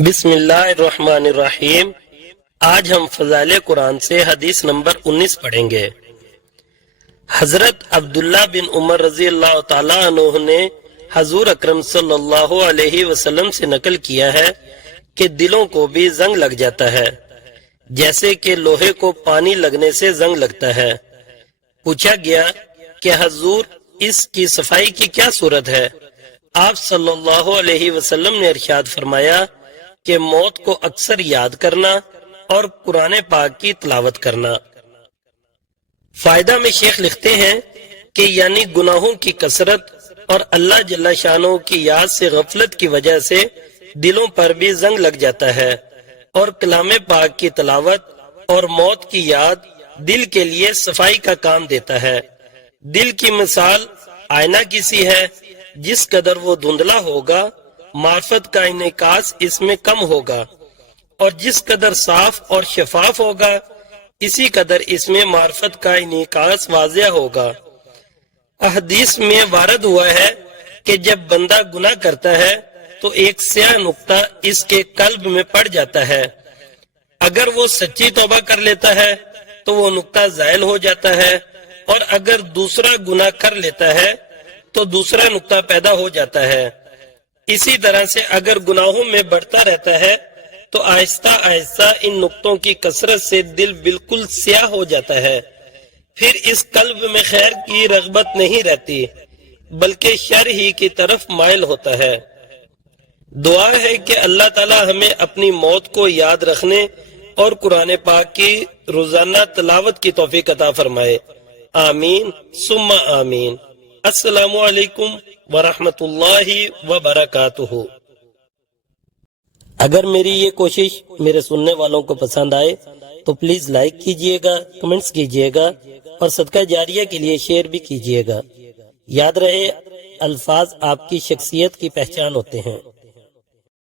بسم اللہ الرحمن الرحیم۔ آج ہم فضائل قرآن سے حدیث نمبر 19 پڑھیں گے۔ حضرت عبداللہ بن عمر رضی اللہ تعالیٰ عنہ نے حضور اکرم صلی اللہ علیہ وسلم سے نقل کیا ہے کہ دلوں کو بھی زنگ لگ جاتا ہے جیسے کہ لوہے کو پانی لگنے سے زنگ لگتا ہے۔ پوچھا گیا کہ حضور اس کی صفائی کی کیا صورت ہے؟ آپ صلی اللہ علیہ وسلم نے ارشاد فرمایا کہ موت کو اکثر یاد کرنا اور قرآن پاک کی تلاوت کرنا۔ فائدہ میں شیخ لکھتے ہیں کہ یعنی گناہوں کی کثرت اور اللہ جل شانہ کی یاد سے غفلت کی وجہ سے دلوں پر بھی زنگ لگ جاتا ہے، اور کلام پاک کی تلاوت اور موت کی یاد دل کے لیے صفائی کا کام دیتا ہے۔ دل کی مثال آئینہ کی سی ہے، جس قدر وہ دھندلا ہوگا معرفت کا انعکاس اس میں کم ہوگا، اور جس قدر صاف اور شفاف ہوگا اسی قدر اس میں معرفت کا انعکاس واضح ہوگا۔ احادیث میں وارد ہوا ہے کہ جب بندہ گناہ کرتا ہے تو ایک سیاہ نقطہ اس کے قلب میں پڑ جاتا ہے۔ اگر وہ سچی توبہ کر لیتا ہے تو وہ نقطہ زائل ہو جاتا ہے، اور اگر دوسرا گناہ کر لیتا ہے تو دوسرا نقطہ پیدا ہو جاتا ہے۔ اسی طرح سے اگر گناہوں میں بڑھتا رہتا ہے تو آہستہ آہستہ ان نقطوں کی کثرت سے دل بالکل سیاہ ہو جاتا ہے۔ پھر اس قلب میں خیر کی رغبت نہیں رہتی بلکہ شر ہی کی طرف مائل ہوتا ہے۔ دعا ہے کہ اللہ تعالی ہمیں اپنی موت کو یاد رکھنے اور قرآن پاک کی روزانہ تلاوت کی توفیق عطا فرمائے۔ آمین ثم آمین۔ السلام علیکم ورحمۃ اللہ وبرکاتہ۔ اگر میری یہ کوشش میرے سننے والوں کو پسند آئے تو پلیز لائک کیجئے گا، کمنٹس کیجئے گا، اور صدقہ جاریہ کے لیے شیئر بھی کیجئے گا۔ یاد رہے، الفاظ آپ کی شخصیت کی پہچان ہوتے ہیں۔